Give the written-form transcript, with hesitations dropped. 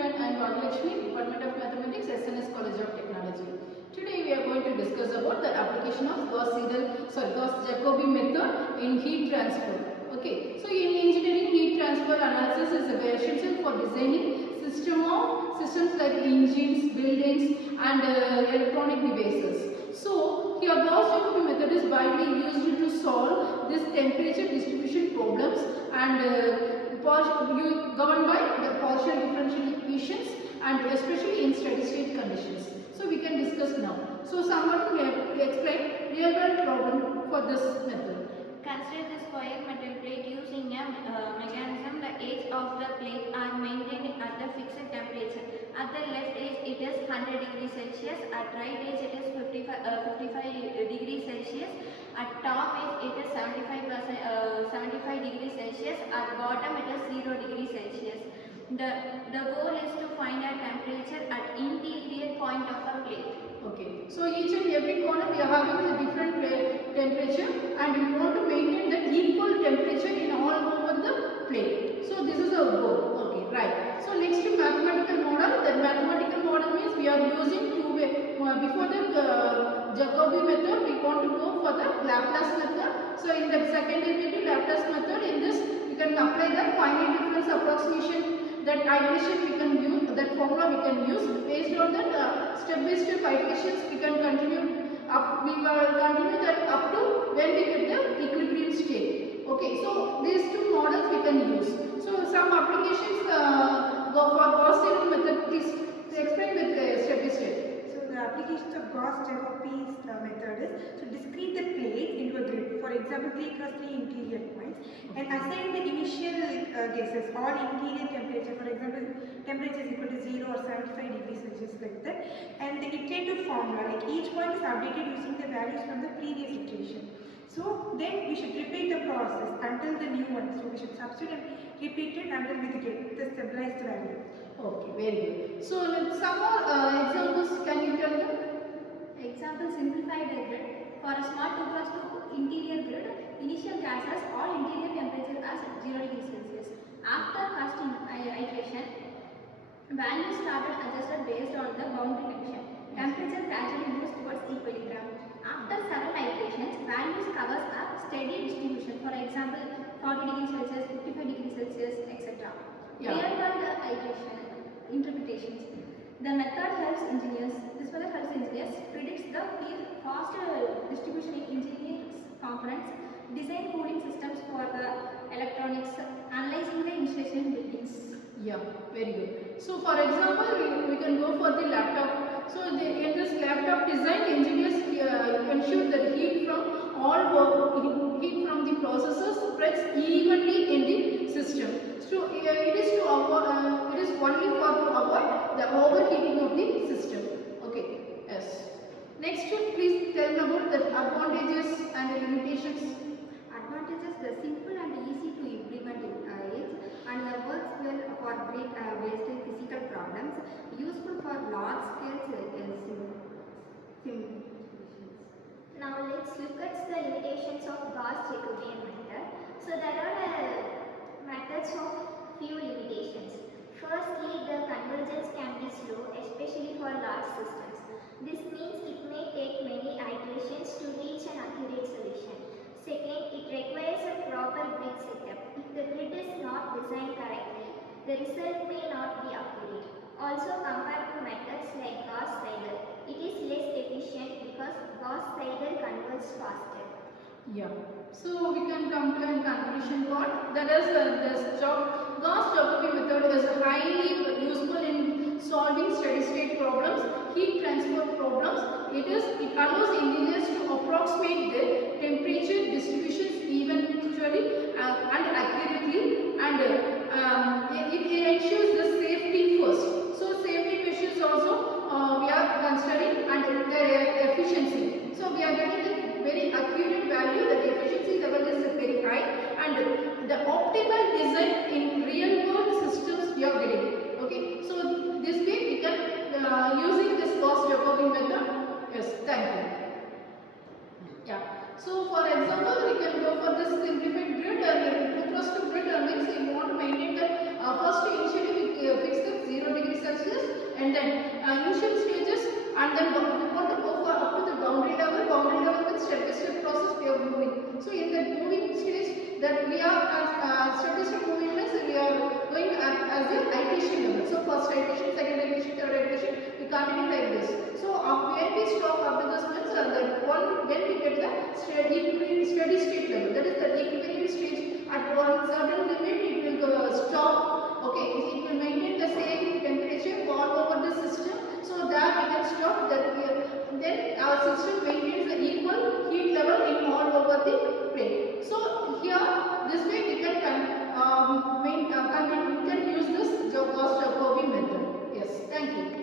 everyone, I am Bhagyalakshmi, Department of Mathematics, SNS College of Technology. Today we are going to discuss about the application of Gauss-Jacobi method in heat transfer. Okay, so in engineering, heat transfer analysis is essential for designing systems like engines, buildings, and electronic devices. So here Gauss-Jacobi method is widely used to solve this temperature distribution problems and governed by the partial differential equations and especially in steady state conditions. So we can discuss now. So someone will explain real world problem for this method. Consider the square metal plate using a mechanism. The edge of the plate are maintained at the fixed temperature. At the left edge it is 100 degrees Celsius, at right edge it is 55 degrees Celsius, at top edge it is 75 degrees Celsius, at bottom it is 0 degrees Celsius. The goal is to find a temperature at interior point of a plate. Okay, so each and every corner we are having a different temperature and we want to maintain the equal temperature in all over the plate. So this is our goal. Okay, right. So next to mathematical model. That mathematical model means we are using two way. Before the Jacobi method, we want to go for the Laplace method. So in the second derivative Laplace method, in this we can apply the finite difference approximation. That iteration we can use, that formula we can use. Based on that step by step iterations we can continue up. We will continue that up to when we get the equilibrium state. Okay, so these two models we can use. So some applications go for Gauss-Seidel method. Please explain with step by step. So the applications of Gauss-Jacobi's method is to discrete the plates into a grid. For example, 3 cross 3 interior points, and assign the initial guesses, all interior temperature. For example, temperature is equal to 0 or 75 degrees Celsius, like that. And the iterative formula, like each point is updated using the values from the previous iteration. So then we should repeat the process until the new one. So we should substitute and repeat it until we get the stabilized value. Okay, very good. So some more examples can you tell them? Example, simplified grid. For a small 2 cross 2 interior grid, initial gases, all interior temperatures are 0 degrees Celsius. After first iteration, values started adjusted based on the boundary condition. Temperature gradually moves towards equilibrium. After several iterations, values covers a steady distribution. For example, 40 degrees Celsius, 55 degrees Celsius, etc. Yeah. Real world interpretations. The method helps engineers. This method helps engineers predicts the faster distribution in engineers components, design cooling systems for the electronics, analyzing the insulation buildings. Yeah, very good. So for example, we can go for the laptop. So in this laptop design, engineers ensure that heat from heat from the processors spreads evenly in the system. So it is only for to avoid the overheating of the system. Okay, yes. Next, please tell me about the advantages and the limitations. Advantages: the simple and easy to implement in it, and the works well for great wasted physical problems. Useful for large scale simulations. Now let's look at the limitations of Gauss-Jacobian method. So there are methods of few limitations. Firstly, the convergence can be slow, especially for large systems. This means it may take many iterations to reach an accurate solution. Second, it requires a proper grid setup. If the grid is not designed correctly, the result may not be accurate. Also, compared to methods like Gauss-Seidel, it is less efficient because Gauss-Seidel converges faster. Yeah. So we can come to a conclusion part. That is, this Gauss-Jacobi method is highly useful in solving steady-state problems, heat transfer problems. It allows engineers to approximate the temperature distributions eventually and accurately, and it ensures the safety first. So safety measures also we are considering, and the efficiency. So we are getting the very accurate value. The efficiency level is very high, and the optimal design in real world systems we are getting. Okay, so this way we can using this Gauss-Jacobi method. Yes, thank you. Yeah. So for example, we can go for this simplified grid, and 2 cross 2 grid means we want to maintain that first initially we fix the 0 degree and then initial stages, and then we want to go for up to the boundary level. Boundary level with step-by-step process we are moving. So in the moving stage that we are step-by-step moving means we are going as a iteration level. So first iteration, second iteration, third iteration, we continue like this. So when we stop after this means that when we get the steady state level, that is the equilibrium stage, at one certain limit it will stop. Okay, it will maintain the same temperature all over the system. So that we can stop that. Then our system maintains the equal heat level in all over the plane. So here this way we can continue. We can use this Gauss-Jacobi method. Yes, thank you.